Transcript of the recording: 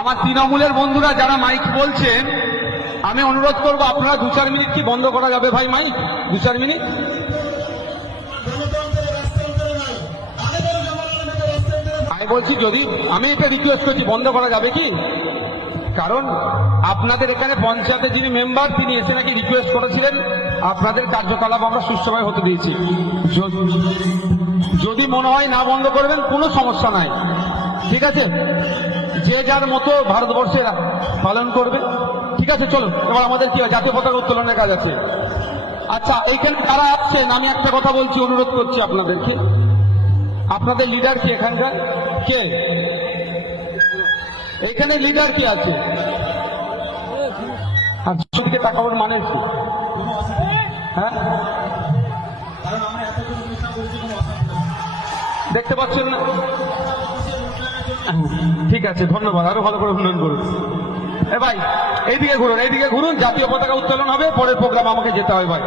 আমার তৃণমূলের বন্ধুরা যারা মাইক বলছেন, আমি অনুরোধ করবো আপনারা 2-4 মিনিট কি বন্ধ করা যাবে ভাই মাইক? 2-4 মিনিট। আমি বলছি যদি আমি এটা রিকোয়েস্ট করছি বন্ধ করা যাবে কি? কারণ আপনাদের এখানে পঞ্চায়েতের যিনি মেম্বার তিনি এসে নাকি রিকোয়েস্ট করেছিলেন আপনাদের কার্যকলাপ আমরা সুষ্ঠুভাবে হতে দিয়েছি। যদি মনে হয় না বন্ধ করবেন কোনো সমস্যা নাই, ঠিক আছে? যে যার মতো ভারতবর্ষে পালন করবে, ঠিক আছে? চলো এবার আমাদের কি জাতীয় পতাকা উত্তোলনের কাজ আছে। আচ্ছা, এইখানে কারা আসছেন আমি একটা কথা বলছি, অনুরোধ করছি আপনাদেরকে, আপনাদের লিডার কি এখানকার? কে এখানে লিডার কি আছে? আর দিকে তাকাবার মানে কি? হ্যাঁ, দেখতে পাচ্ছেন না? ঠিক আছে, ধন্যবাদ, আরো ভালো করে উন্নয়ন করুন। এ ভাই এইদিকে ঘুরুন, এইদিকে ঘুরুন, জাতীয় পতাকা উত্তোলন হবে, পরের প্রোগ্রাম আমাকে যেতে হয় ভাই।